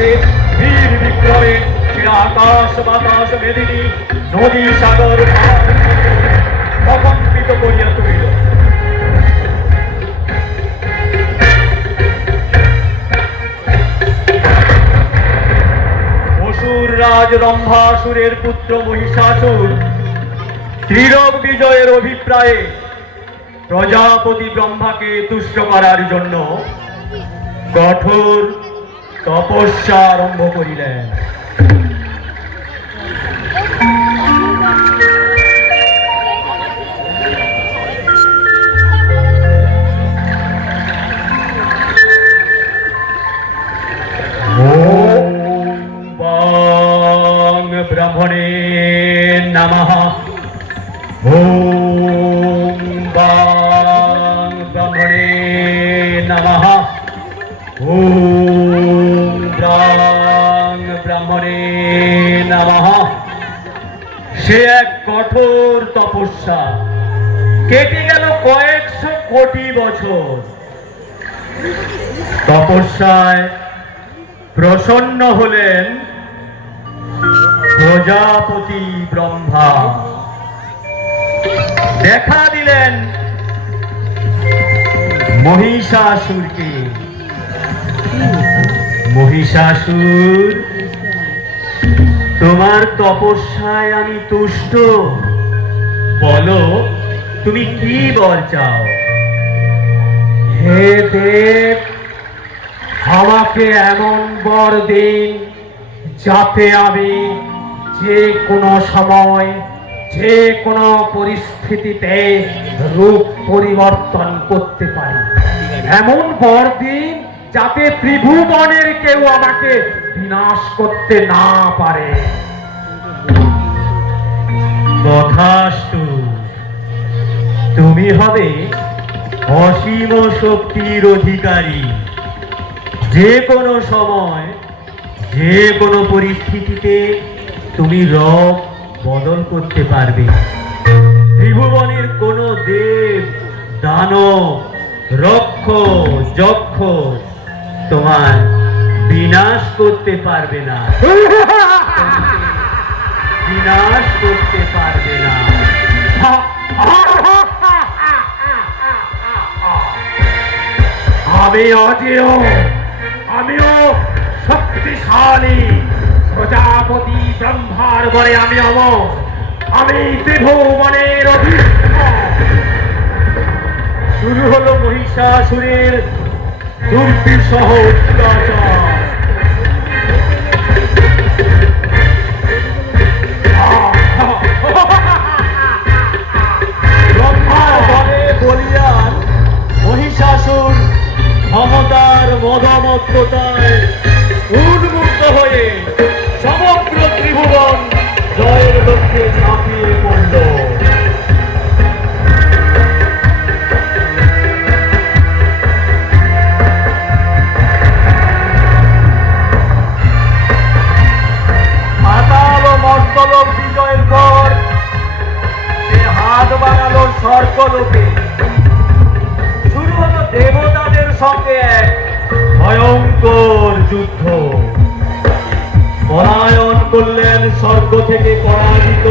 হাতে বীর বিক্রমে সে আকাশ বাতাস মেদিনী নদী সাগর প্রকম্পিত করিয়া তুলিল। অসুর রাজ রম্ভাসুরের পুত্র মহিষাসুর ত্রিলোক বিজয়ের অভিপ্রায়ে প্রজাপতি ব্রহ্মাকে তুষ্ট করার জন্য কঠোর তপস্যা আরম্ভ করিলেন। ব্রাহ্মণে নমঃ। ওম ব্রাহ্মণে নমঃ। ওম ব্রাহ্মণে নমঃ। সে এক কঠোর তপস্যা, কেটে গেল কয়েকশো কোটি বছর। তপস্যায় প্রসন্ন হলেন প্রজাপতি ব্রহ্মা। দেখা দিলেন মহিষাসুরকে। মহিষাসুর, তোমার তপস্যায় আমি তুষ্ট, বলো তুমি কি বর চাও? হে দেব, আমাকে এমন বর দিন যাতে আমি যে কোনো সময় যে কোনো পরিস্থিতিতে রূপ পরিবর্তন করতে পারি। এমন বর দিন যাতে ত্রিভুবনের কেউ আমাকে বিনাশ করতে না পারে। তথাস্তু। তুমি হবে অসীম শক্তির অধিকারী। যে কোনো সময় যে কোনো পরিস্থিতিতে তুমি রূপ বদল করতে পারবে। ত্রিভুবনের কোনো দেব দানব রক্ষ যক্ষ তোমার বিনাশ করতে পারবে না। বিনাশ করতে পারবে না। আমি অজেয়, আমিও শক্তিশালী। প্রজাপতি ব্রহ্মার বরে আমি অমর। আমি ত্রিভুবনের অধীশ্বর। শুরু হলো মহিষাসুরের দুর্বিষহ অত্যাচার। ব্রহ্মার বলে বলিয়ান মহিষাসুর ক্ষমতার মদমত্ততায় উন্মুক্ত হয়ে সমগ্র ত্রিভুবন জয়ের লক্ষ্যে ঝাঁপিয়ে পড়ল। পাতাল ও মর্তলোক বিজয়ের পর সে হাত বাড়ালো স্বর্গলোকে। শুরু হলো দেবতাদের সঙ্গে এক ভয়ঙ্কর যুদ্ধ। পলায়ন করলেন স্বর্গ থেকে পরাজিত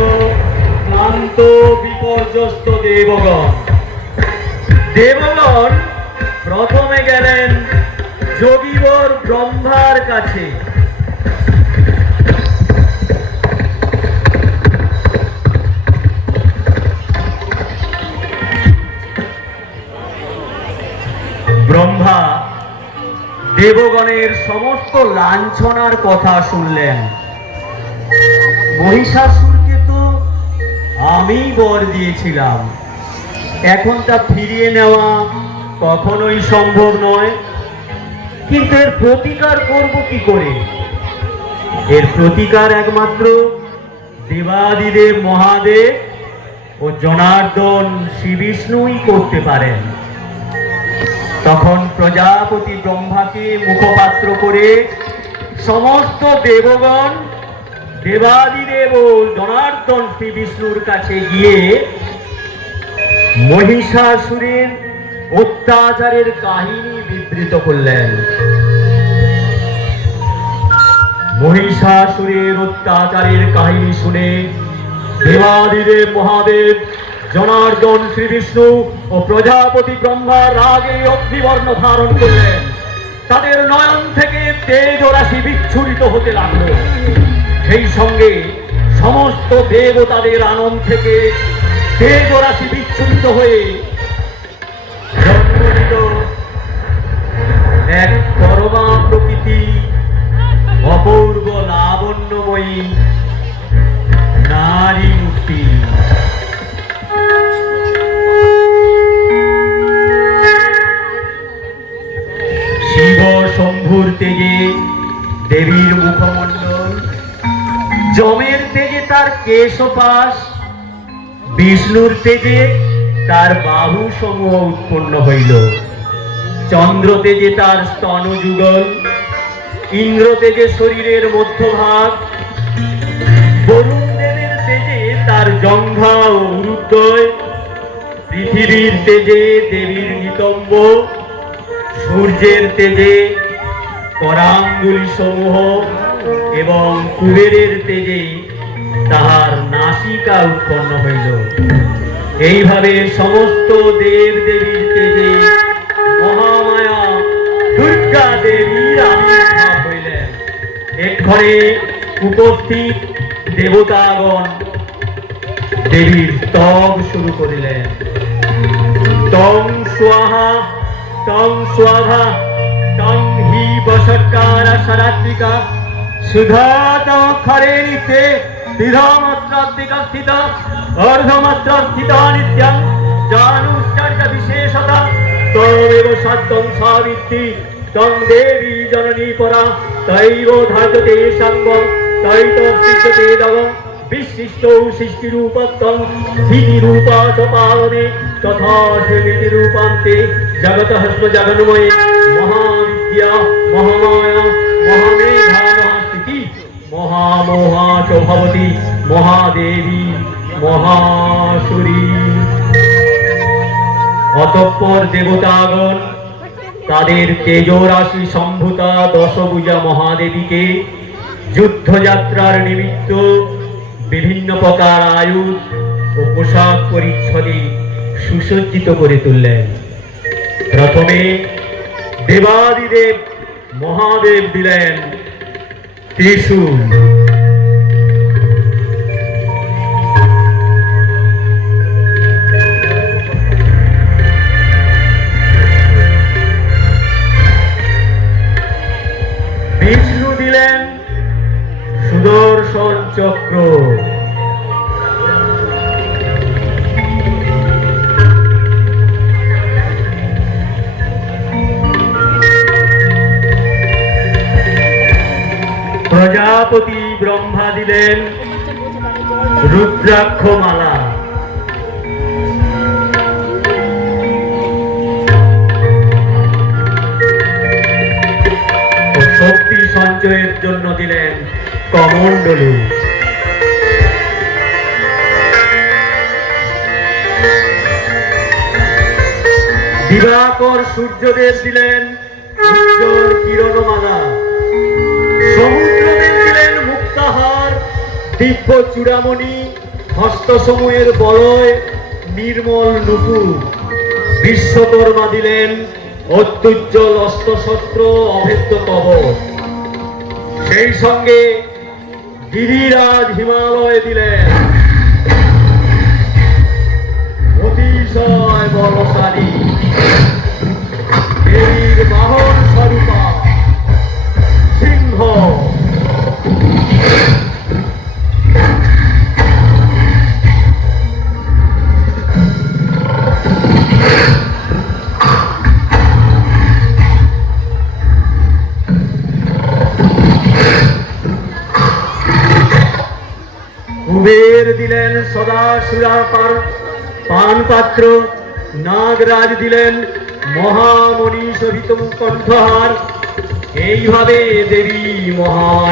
ক্লান্ত বিপর্যস্ত দেবগণ। দেবগণ প্রথমে গেলেন যোগীবর ব্রহ্মার কাছে। ব্রহ্মা দেবগণের সমস্ত লাঞ্ছনার কথা শুনলেন। মহিষাসুরকে তো আমি বর দিয়েছিলাম, এখন তা ফিরিয়ে নেওয়া কখনোই সম্ভব নয়। কিন্তু এর প্রতিকার করব কি করে? এর প্রতিকার একমাত্র দেবাদিদেব মহাদেব ও জনার্দন শ্রী বিষ্ণুই করতে পারেন। তখন প্রজাপতি ব্রহ্মাকে মুখপাত্র করে সমস্ত দেবগণ দেবাদিদেব ও জনার্দন শ্রী বিষ্ণুর কাছে গিয়ে মহিষাসুরের অত্যাচারের কাহিনী বিবৃত করলেন। মহিষাসুরের অত্যাচারের কাহিনী শুনে দেবাদিদেব মহাদেব জনার্দন শ্রীবিষ্ণু ও প্রজাপতি ব্রহ্মার রাগে অগ্নিবর্ণ ধারণ করলেন। তাদের নয়ন থেকে তেজ রাশি বিচ্ছুরিত হতে লাগলো। সেই সঙ্গে সমস্ত দেবতাদের আনন্দ থেকে তেজ রাশি বিচ্ছুরিত হয়ে জন্ম নিল এক পরমা প্রকৃতি অপূর্ব লাবণ্যময়ী নারী মূর্তি। শিব শম্ভুর তেজে দেবীর মুখমণ্ডল, যমের তেজে তার কেশপাশ, বিষ্ণুর তেজে তার বাহু সমূহ উৎপন্ন হইল, চন্দ্র তেজে তার স্তন যুগল, ইন্দ্র তেজে শরীরের মধ্যভাগ, বরুণ দেবের তেজে তার জঙ্ঘা ও উরুদ্বয়, পৃথিবীর তেজে দেবীর নিতম্ব, সূর্যের তেজে করাঙ্গুলি সমূহ এবং কুবেরের তেজে তাহার নাসিকা উৎপন্ন হইল। এইভাবে সমস্ত দেব দেবীর তেজে মহামায়া দুর্গা দেবীর আবির্ভাব হইলেন। এক্ষণে উপস্থিত দেবতাগণ দেবীর স্তব শুরু করিলেন। তং স্বাহা তং স্বাহা তং হি বষটকারা সরাত্রিকা সুধাতমক্ষরে নিত্যে বিধমাত্রাত্মিকা স্থিত অর্ধমাত্রা স্থিত নিত্যং জানুশ্চর্য বিশেষতা তমেব সত্যং সাবিত্রী তং দেবী জননী পরা তৈব ধার্যতে সঙ্গম তৈতস্থিতে দব বিশিষ্টৌ সৃষ্টিরূপত্বং স্থিতিরূপা চ পালনে তথা সেবিতিরূপান্তে জগতঃ জগন্ময়ে মহাবিদ্যা মহামায়া মহামেধা মহাস্থিতি মহামোহা চ ভবতি মহাদেবী মহাসুরী। অতঃপর দেবতাগণ তাদের তেজরাশি সম্ভূতা দশভুজা মহাদেবীকে যুদ্ধযাত্রার নিমিত্ত বিভিন্ন প্রকার আয়ুধ ও পোশাক পরিচ্ছদে সুসজ্জিত করে তুললেন। প্রথমে দেবাদিদেব মহাদেব দিলেন ত্রিশূল, বিষ্ণু দিলেন সুদর্শন চক্র, প্রজাপতি ব্রহ্মা দিলেন রুদ্রাক্ষ মালা, ও শক্তি সঞ্চয়ের জন্য দিলেন কমণ্ডলু। দিবাকর সূর্যদেব দিলেন উজ্জ্বল কিরণমালা, সমুদ্রদেব দিলেন মুক্তাহার দিব্য চূড়ামণি, হস্তসমূহের বলয় নির্মল নুপুর, বিশ্বকর্মা দিলেন অত্যুজ্জ্বল অস্ত্রশস্ত্র অভেদ্য কবচ, সেই সঙ্গে গিরিরাজ হিমালয় দিলেন অতিশয় বলশালী দেবীর বাহন স্বরূপা সিংহ। কুবের দিলেন সদাসুরাপার পান পাত্র, নাগরাজ দিলেন মহামণি শোভিত কণ্ঠহার। এইভাবে দেবী মহা